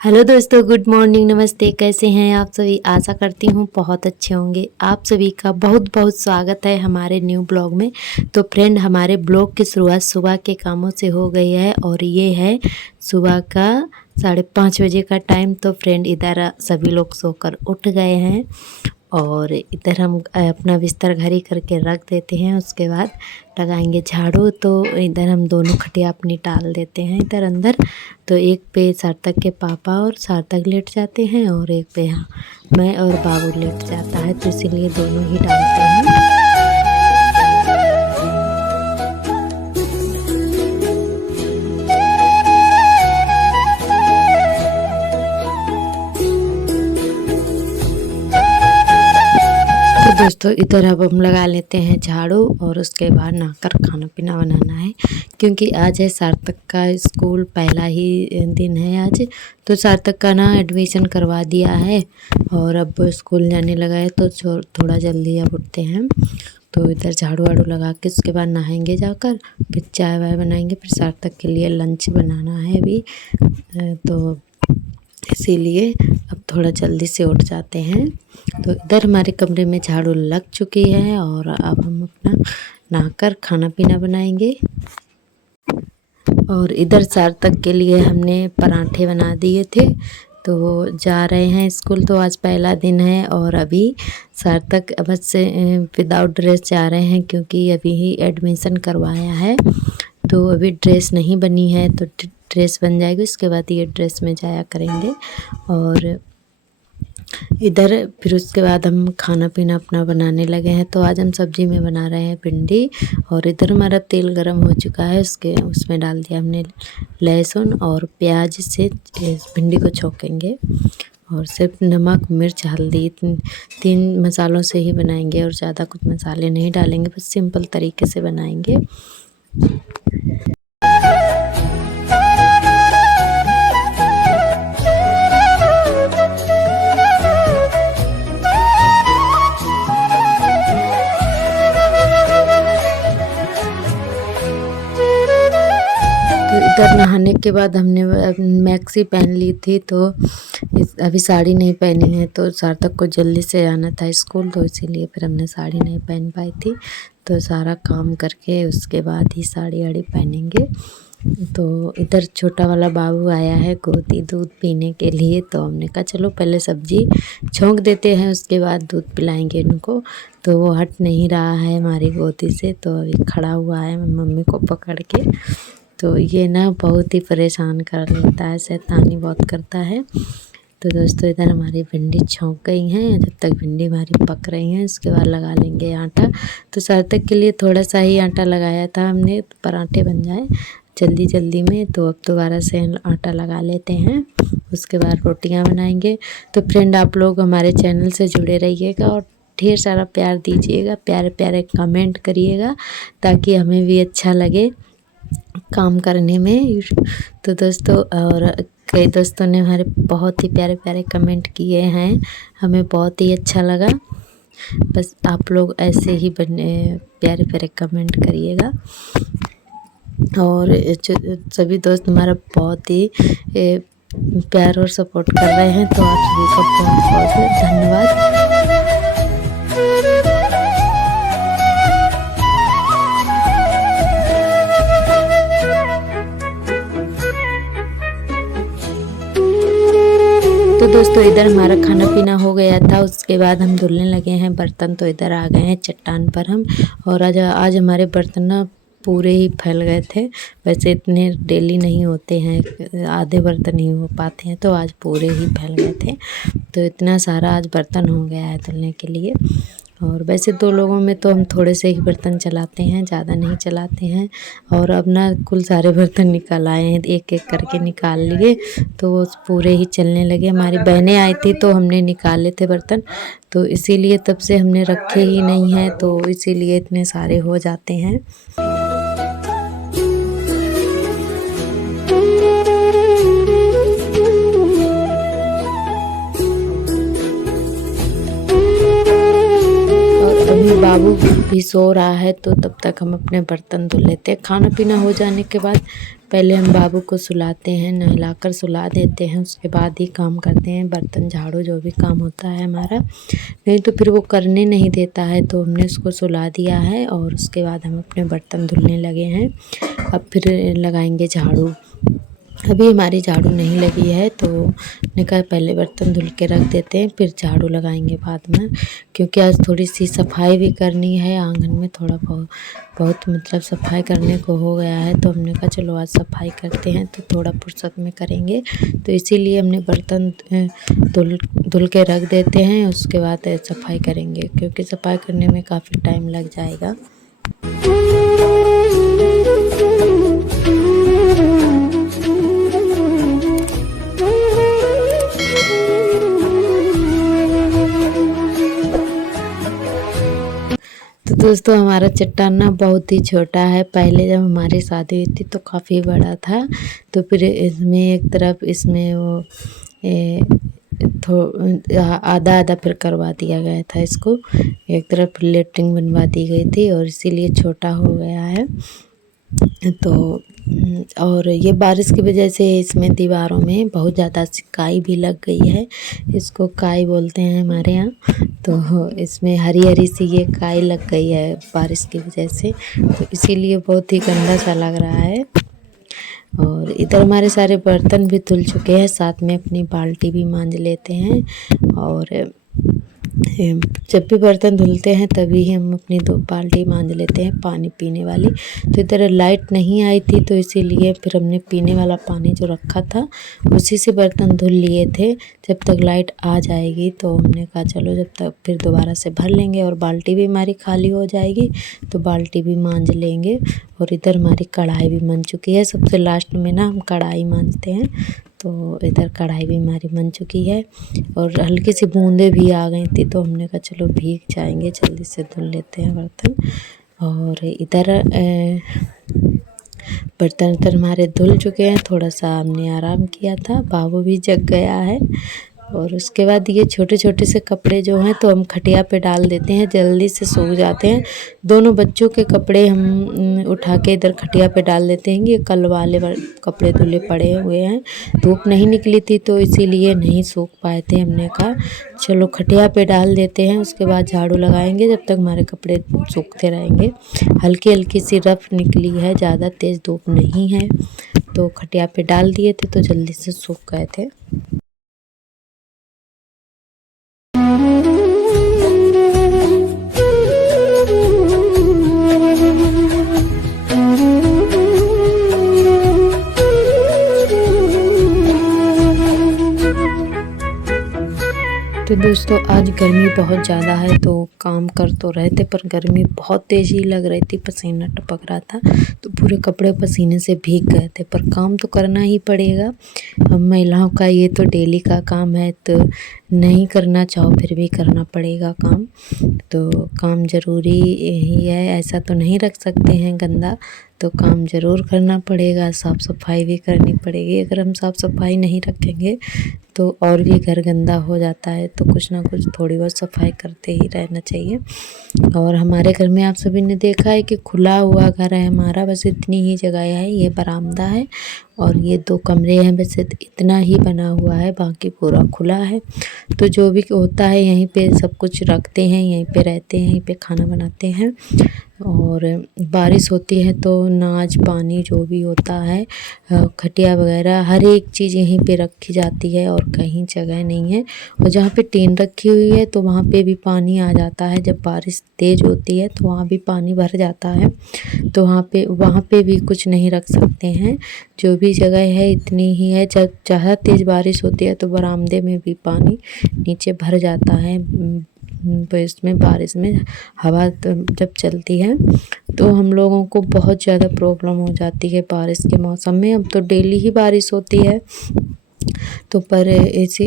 Hello दोस्तों, good morning, नमस्ते। कैसे हैं आप सभी? आशा करती हूँ बहुत अच्छे होंगे। आप सभी का बहुत बहुत स्वागत है हमारे न्यू ब्लॉग में। तो फ्रेंड, हमारे ब्लॉग की शुरुआत सुबह के कामों से हो गई है और ये है सुबह का 5:30 बजे का टाइम। तो फ्रेंड, इधर सभी लोग सोकर उठ गए हैं और इधर हम अपना बिस्तर घर ही करके रख देते हैं। उसके बाद लगाएंगे झाड़ू। तो इधर हम दोनों खटिया अपनी टाल देते हैं इधर अंदर। तो एक पे सार्थक के पापा और सार्थक लेट जाते हैं और एक पे मैं और बाबू लेट जाता है, तो इसीलिए दोनों ही डालते हैं। तो दोस्तों, इधर अब हम लगा लेते हैं झाड़ू और उसके बाद नहाकर खाना पीना बनाना है, क्योंकि आज है सार्थक का स्कूल पहला ही दिन है आज। तो सार्थक का ना एडमिशन करवा दिया है और अब स्कूल जाने लगा है, तो थोड़ा जल्दी अब उठते हैं। तो इधर झाड़ू वाड़ू लगा के उसके बाद नहाएंगे जाकर, फिर चाय वाय बनाएंगे, फिर सार्थक के लिए लंच बनाना है अभी। तो इसीलिए अब थोड़ा जल्दी से उठ जाते हैं। तो इधर हमारे कमरे में झाड़ू लग चुकी है और अब हम अपना नहाकर खाना पीना बनाएंगे। और इधर सार्थक के लिए हमने पराठे बना दिए थे, तो वो जा रहे हैं स्कूल। तो आज पहला दिन है और अभी सार्थक बस से विदाउट ड्रेस जा रहे हैं, क्योंकि अभी ही एडमिशन करवाया है। तो अभी ड्रेस नहीं बनी है, तो ड्रेस बन जाएगी, उसके बाद ये ड्रेस में जाया करेंगे। और इधर फिर उसके बाद हम खाना पीना अपना बनाने लगे हैं। तो आज हम सब्जी में बना रहे हैं भिंडी, और इधर हमारा तेल गरम हो चुका है, उसमें डाल दिया हमने लहसुन और प्याज से भिंडी को छौंकेंगे। और सिर्फ नमक, मिर्च, हल्दी, तीन मसालों से ही बनाएंगे और ज़्यादा कुछ मसाले नहीं डालेंगे, बस सिंपल तरीके से बनाएंगे। इधर नहाने के बाद हमने मैक्सी पहन ली थी, तो अभी साड़ी नहीं पहनी है। तो सार्थक को जल्दी से जाना था स्कूल, तो इसीलिए फिर हमने साड़ी नहीं पहन पाई थी। तो सारा काम करके उसके बाद ही साड़ी वाड़ी पहनेंगे। तो इधर छोटा वाला बाबू आया है गोदी दूध पीने के लिए, तो हमने कहा चलो पहले सब्जी छौंक देते हैं, उसके बाद दूध पिलाएंगे इनको। तो वो हट नहीं रहा है हमारी गोदी से, तो अभी खड़ा हुआ है मम्मी को पकड़ के। तो ये ना बहुत ही परेशान कर लेता है, शैतानी बहुत करता है। तो दोस्तों, इधर हमारी भिंडी छौंक गई हैं। जब तक भिंडी हमारी पक रही हैं, उसके बाद लगा लेंगे आटा। तो सार्थक के लिए थोड़ा सा ही आटा लगाया था हमने, पराठे बन जाए जल्दी जल्दी में। तो अब दोबारा से आटा लगा लेते हैं, उसके बाद रोटियां बनाएंगे। तो फ्रेंड, आप लोग हमारे चैनल से जुड़े रहिएगा और ढेर सारा प्यार दीजिएगा, प्यारे प्यारे कमेंट करिएगा, ताकि हमें भी अच्छा लगे काम करने में। तो दोस्तों, और कई दोस्तों ने हमारे बहुत ही प्यारे प्यारे कमेंट किए हैं, हमें बहुत ही अच्छा लगा। बस आप लोग ऐसे ही प्यारे प्यारे कमेंट करिएगा। और सभी दोस्त हमारा बहुत ही प्यार और सपोर्ट कर रहे हैं, तो आप सभी का बहुत बहुत धन्यवाद। तो दोस्तों, इधर हमारा खाना पीना हो गया था, उसके बाद हम धुलने लगे हैं बर्तन। तो इधर आ गए हैं चट्टान पर हम, और आज हमारे बर्तन ना पूरे ही फैल गए थे। वैसे इतने डेली नहीं होते हैं, आधे बर्तन ही हो पाते हैं, तो आज पूरे ही फैल गए थे। तो इतना सारा आज बर्तन हो गया है धुलने के लिए। और वैसे 2 लोगों में तो हम थोड़े से ही बर्तन चलाते हैं, ज़्यादा नहीं चलाते हैं। और अब ना कुल सारे बर्तन निकल आए हैं, एक एक करके निकाल लिए, तो वो पूरे ही चलने लगे। हमारी बहनें आई थी, तो हमने निकाले थे बर्तन, तो इसीलिए तब से हमने रखे ही नहीं हैं, तो इसीलिए इतने सारे हो जाते हैं। बाबू अभी सो रहा है तो तब तक हम अपने बर्तन धुल लेते हैं। खाना पीना हो जाने के बाद पहले हम बाबू को सुलाते हैं, नहलाकर सुला देते हैं, उसके बाद ही काम करते हैं, बर्तन झाड़ू जो भी काम होता है हमारा। नहीं तो फिर वो करने नहीं देता है, तो हमने उसको सुला दिया है और उसके बाद हम अपने बर्तन धुलने लगे हैं। अब फिर लगाएंगे झाड़ू। अभी हमारी झाड़ू नहीं लगी है तो मैंने कहा पहले बर्तन धुल के रख देते हैं, फिर झाड़ू लगाएंगे बाद में, क्योंकि आज थोड़ी सी सफाई भी करनी है। आंगन में थोड़ा बहुत मतलब सफाई करने को हो गया है, तो हमने कहा चलो आज सफाई करते हैं, तो थोड़ा फुर्सत में करेंगे, तो इसीलिए हमने बर्तन धुल के रख देते हैं। उसके बाद सफाई करेंगे, क्योंकि सफाई करने में काफ़ी टाइम लग जाएगा। तो दोस्तों हमारा चट्टान ना बहुत ही छोटा है। पहले जब हमारी शादी हुई थी तो काफ़ी बड़ा था, तो फिर इसमें एक तरफ इसमें वो आधा आधा फिर करवा दिया गया था इसको। एक तरफ लेटरिन बनवा दी गई थी और इसीलिए छोटा हो गया है। तो और ये बारिश की वजह से इसमें दीवारों में बहुत ज़्यादा काई भी लग गई है। इसको काई बोलते हैं हमारे यहाँ। तो इसमें हरी हरी सी ये काई लग गई है बारिश की वजह से, तो इसीलिए बहुत ही गंदा सा लग रहा है। और इधर हमारे सारे बर्तन भी धुल चुके हैं, साथ में अपनी बाल्टी भी मांज लेते हैं। और जब भी बर्तन धुलते हैं तभी हम अपनी 2 बाल्टी मांज लेते हैं पानी पीने वाली। तो इधर लाइट नहीं आई थी, तो इसीलिए फिर हमने पीने वाला पानी जो रखा था उसी से बर्तन धुल लिए थे। जब तक लाइट आ जाएगी तो हमने कहा चलो जब तक फिर दोबारा से भर लेंगे, और बाल्टी भी हमारी खाली हो जाएगी तो बाल्टी भी मांज लेंगे। और इधर हमारी कढ़ाई भी बन चुकी है। सबसे लास्ट में ना हम कढ़ाई मांजते हैं, तो इधर कढ़ाई भी हमारी बन चुकी है। और हल्की सी बूंदें भी आ गई थी, तो हमने कहा चलो भीग जाएंगे, जल्दी से धुल लेते हैं बर्तन। और इधर बर्तन हमारे धुल चुके हैं। थोड़ा सा हमने आराम किया था, बाबू भी जग गया है। और उसके बाद ये छोटे छोटे से कपड़े जो हैं तो हम खटिया पे डाल देते हैं, जल्दी से सूख जाते हैं। दोनों बच्चों के कपड़े हम उठा के इधर खटिया पे डाल देते हैं। ये कल वाले कपड़े धुले पड़े हुए हैं, धूप नहीं निकली थी तो इसीलिए नहीं सूख पाए थे। हमने कहा चलो खटिया पे डाल देते हैं, उसके बाद झाड़ू लगाएंगे, जब तक हमारे कपड़े सूखते रहेंगे। हल्की हल्की सी रफ निकली है, ज़्यादा तेज़ धूप नहीं है, तो खटिया पे डाल दिए थे तो जल्दी से सूख गए थे। तो दोस्तों आज गर्मी बहुत ज़्यादा है, तो काम कर तो रहे थे पर गर्मी बहुत तेज़ ही लग रही थी, पसीना टपक रहा था, तो पूरे कपड़े पसीने से भीग गए थे। पर काम तो करना ही पड़ेगा, हम महिलाओं का ये तो डेली का काम है, तो नहीं करना चाहो फिर भी करना पड़ेगा काम। तो काम ज़रूरी ही है, ऐसा तो नहीं रख सकते हैं गंदा, तो काम ज़रूर करना पड़ेगा। साफ़ सफाई भी करनी पड़ेगी। अगर हम साफ़ सफाई नहीं रखेंगे तो और भी घर गंदा हो जाता है, तो कुछ ना कुछ थोड़ी बहुत सफाई करते ही रहना चाहिए। और हमारे घर में आप सभी ने देखा है कि खुला हुआ घर है हमारा, बस इतनी ही जगह है। ये बरामदा है और ये 2 कमरे हैं, बस इतना ही बना हुआ है, बाकी पूरा खुला है। तो जो भी होता है यहीं पे सब कुछ रखते हैं, यहीं पे रहते हैं, यहीं पे खाना बनाते हैं। और बारिश होती है तो अनाज पानी जो भी होता है, खटिया वगैरह हर एक चीज़ यहीं पे रखी जाती है, और कहीं जगह नहीं है। और जहाँ पे टीन रखी हुई है तो वहाँ पे भी पानी आ जाता है, जब बारिश तेज़ होती है तो वहाँ भी पानी भर जाता है, तो वहाँ पे भी कुछ नहीं रख सकते हैं। जो भी जगह है इतनी ही है। जब ज़्यादा तेज़ बारिश होती है तो बरामदे में भी पानी नीचे भर जाता है। तो इसमें बारिश में हवा जब चलती है तो हम लोगों को बहुत ज़्यादा प्रॉब्लम हो जाती है बारिश के मौसम में। अब तो डेली ही बारिश होती है, तो पर ऐसे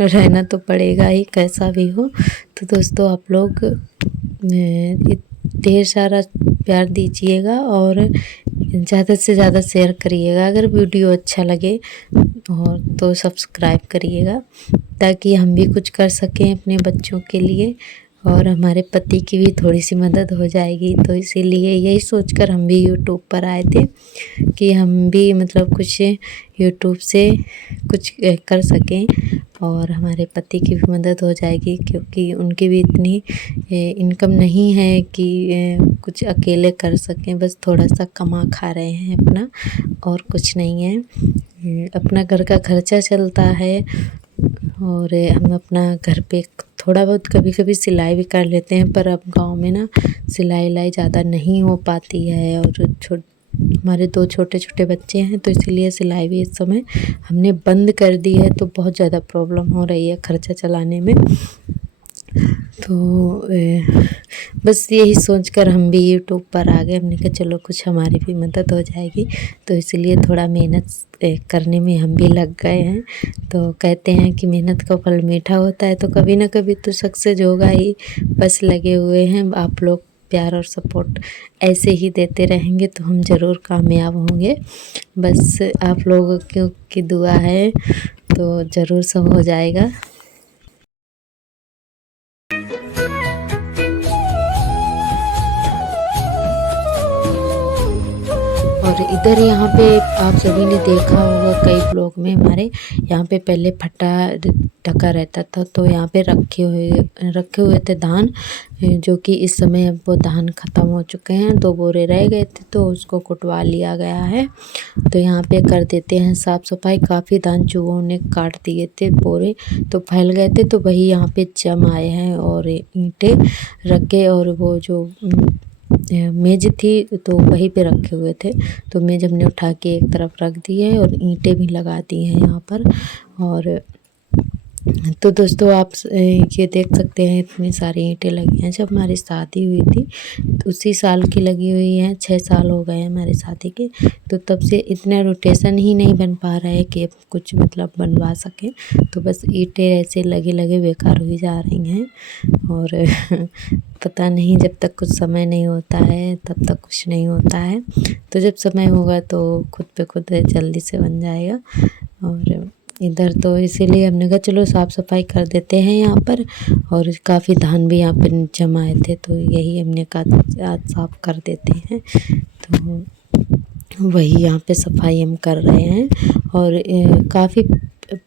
रहना तो पड़ेगा ही कैसा भी हो। तो दोस्तों आप लोग ढेर सारा प्यार दीजिएगा और ज़्यादा से ज़्यादा शेयर करिएगा। अगर वीडियो अच्छा लगे और तो सब्सक्राइब करिएगा, ताकि हम भी कुछ कर सकें अपने बच्चों के लिए। और हमारे पति की भी थोड़ी सी मदद हो जाएगी। तो इसीलिए यही सोचकर हम भी यूट्यूब पर आए थे कि हम भी मतलब कुछ यूट्यूब से कुछ कर सकें और हमारे पति की भी मदद हो जाएगी, क्योंकि उनकी भी इतनी इनकम नहीं है कि कुछ अकेले कर सकें। बस थोड़ा सा कमा खा रहे हैं अपना, और कुछ नहीं है। अपना घर का खर्चा चलता है और हम अपना घर पे थोड़ा बहुत कभी कभी सिलाई भी कर लेते हैं, पर अब गांव में ना सिलाई ज़्यादा नहीं हो पाती है। और हमारे 2 छोटे-छोटे बच्चे हैं, तो इसीलिए सिलाई भी इस समय हमने बंद कर दी है। तो बहुत ज़्यादा प्रॉब्लम हो रही है खर्चा चलाने में। तो बस यही सोचकर हम भी यूट्यूब पर आ गए। हमने कहा चलो कुछ हमारी भी मदद हो जाएगी, तो इसलिए थोड़ा मेहनत करने में हम भी लग गए हैं। तो कहते हैं कि मेहनत का फल मीठा होता है, तो कभी ना कभी तो सक्सेस होगा ही। बस लगे हुए हैं, आप लोग प्यार और सपोर्ट ऐसे ही देते रहेंगे तो हम ज़रूर कामयाब होंगे। बस आप लोगों की दुआ है तो ज़रूर सब हो जाएगा। और इधर यहाँ पे आप सभी ने देखा होगा कई ब्लॉग में हमारे यहाँ पे पहले फट्टा ढका रहता था, तो यहाँ पे रखे हुए थे धान, जो कि इस समय अब वो धान ख़त्म हो चुके हैं। 2 बोरे रह गए थे तो उसको कुटवा लिया गया है। तो यहाँ पे कर देते हैं साफ़ सफाई। काफ़ी धान चूहों ने काट दिए थे, बोरे तो फैल गए थे, तो वही यहाँ पे जम आए हैं और ईंटें रख के, और वो जो मेज़ थी तो वहीं पे रखे हुए थे, तो मेज़ हमने उठा के एक तरफ रख दी है और ईंटें भी लगा दी हैं यहाँ पर। और तो दोस्तों आप ये देख सकते हैं इतनी सारी ईंटें लगी हैं। जब हमारी शादी हुई थी तो उसी साल की लगी हुई हैं, 6 साल हो गए हैं हमारी शादी के। तो तब से इतना रोटेशन ही नहीं बन पा रहा है कि कुछ मतलब बनवा सकें। तो बस ईंटें ऐसे लगे लगे बेकार हुई जा रही हैं। और पता नहीं, जब तक कुछ समय नहीं होता है तब तक कुछ नहीं होता है। तो जब समय होगा तो खुद पे खुद जल्दी से बन जाएगा। और इधर तो इसीलिए हमने कहा चलो साफ़ सफाई कर देते हैं यहाँ पर। और काफ़ी धान भी यहाँ पर जमाए थे, तो यही हमने कहा आज साफ़ कर देते हैं। तो वही यहाँ पे सफाई हम कर रहे हैं। और काफ़ी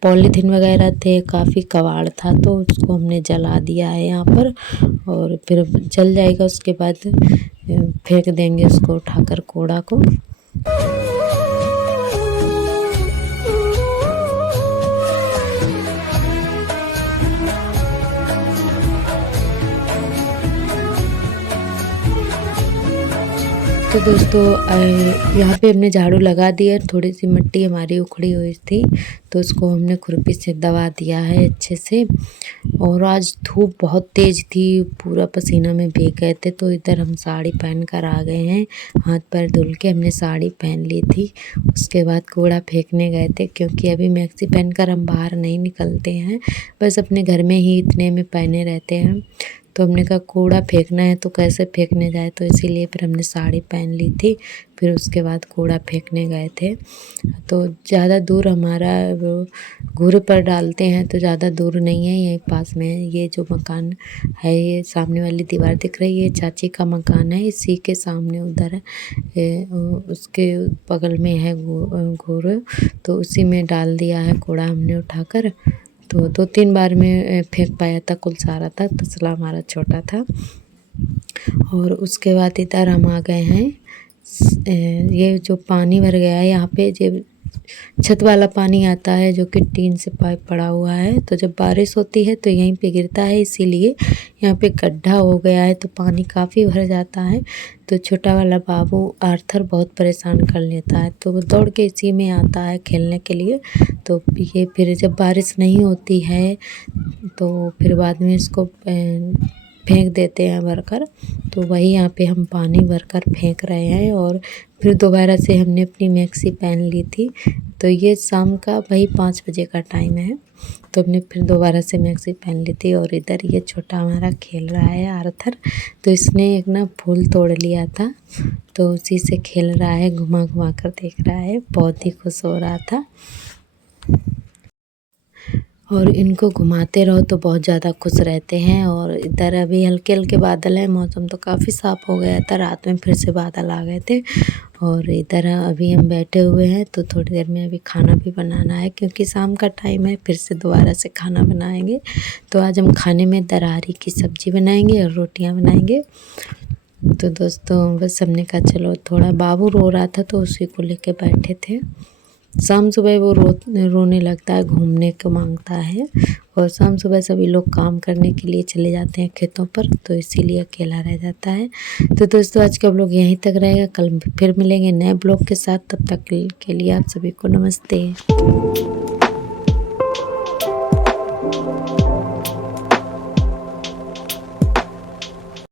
पॉलीथीन वगैरह थे, काफ़ी कबाड़ था, तो उसको हमने जला दिया है यहाँ पर। और फिर जल जाएगा, उसके बाद फेंक देंगे उसको उठाकर कूड़ा को। तो दोस्तों यहाँ पे हमने झाड़ू लगा दिया। थोड़ी सी मिट्टी हमारी उखड़ी हुई थी, तो उसको हमने खुरपी से दबा दिया है अच्छे से। और आज धूप बहुत तेज़ थी, पूरा पसीना में भीग गए थे। तो इधर हम साड़ी पहन कर आ गए हैं, हाथ पैर धुल के हमने साड़ी पहन ली थी। उसके बाद कूड़ा फेंकने गए थे, क्योंकि अभी मैक्सी पहन कर हम बाहर नहीं निकलते हैं, बस अपने घर में ही इतने में पहने रहते हैं। तो हमने कहा कूड़ा फेंकना है तो कैसे फेंकने जाए, तो इसीलिए फिर हमने साड़ी पहन ली थी। फिर उसके बाद कूड़ा फेंकने गए थे। तो ज़्यादा दूर हमारा वो घूर पर डालते हैं, तो ज़्यादा दूर नहीं है, यहीं पास में है। ये जो मकान है, ये सामने वाली दीवार दिख रही है, चाची का मकान है। इसी के सामने उधर उसके बगल में है घूर, तो उसी में डाल दिया है कूड़ा हमने उठाकर। तो 2-3 बार में फेंक पाया था, कुल सारा था, तसला हमारा छोटा था। और उसके बाद इधर हम आ गए हैं। ये जो पानी भर गया है यहाँ पे, जो छत वाला पानी आता है, जो कि टीन से पाइप पड़ा हुआ है, तो जब बारिश होती है तो यहीं पे गिरता है, इसीलिए यहाँ पे गड्ढा हो गया है, तो पानी काफ़ी भर जाता है। तो छोटा वाला बाबू आर्थर बहुत परेशान कर लेता है, तो वो दौड़ के इसी में आता है खेलने के लिए। तो ये फिर जब बारिश नहीं होती है तो फिर बाद में इसको फेंक देते हैं भरकर। तो वही यहाँ पे हम पानी भरकर फेंक रहे हैं। और फिर दोबारा से हमने अपनी मैक्सी पहन ली थी। तो ये शाम का वही 5 बजे का टाइम है, तो हमने फिर दोबारा से मैक्सी पहन ली थी। और इधर ये छोटा हमारा खेल रहा है आर्थर, तो इसने एक ना फूल तोड़ लिया था, तो उसी से खेल रहा है, घुमा घुमा कर देख रहा है, बहुत ही खुश हो रहा था। और इनको घुमाते रहो तो बहुत ज़्यादा खुश रहते हैं। और इधर अभी हल्के-हल्के बादल हैं, मौसम तो काफ़ी साफ़ हो गया था, रात में फिर से बादल आ गए थे। और इधर अभी हम बैठे हुए हैं, तो थोड़ी देर में अभी खाना भी बनाना है क्योंकि शाम का टाइम है, फिर से दोबारा से खाना बनाएँगे। तो आज हम खाने में दरारी की सब्ज़ी बनाएँगे और रोटियाँ बनाएँगे। तो दोस्तों बस हमने कहा चलो, थोड़ा बाबू रो रहा था तो उसी को लेके बैठे थे। शाम सुबह वो रोने लगता है, घूमने को मांगता है। और शाम सुबह सभी लोग काम करने के लिए चले जाते हैं खेतों पर, तो इसीलिए अकेला रह जाता है। तो दोस्तों आज का ब्लॉग यहीं तक रहेगा, कल फिर मिलेंगे नए ब्लॉग के साथ। तब तक के लिए आप सभी को नमस्ते।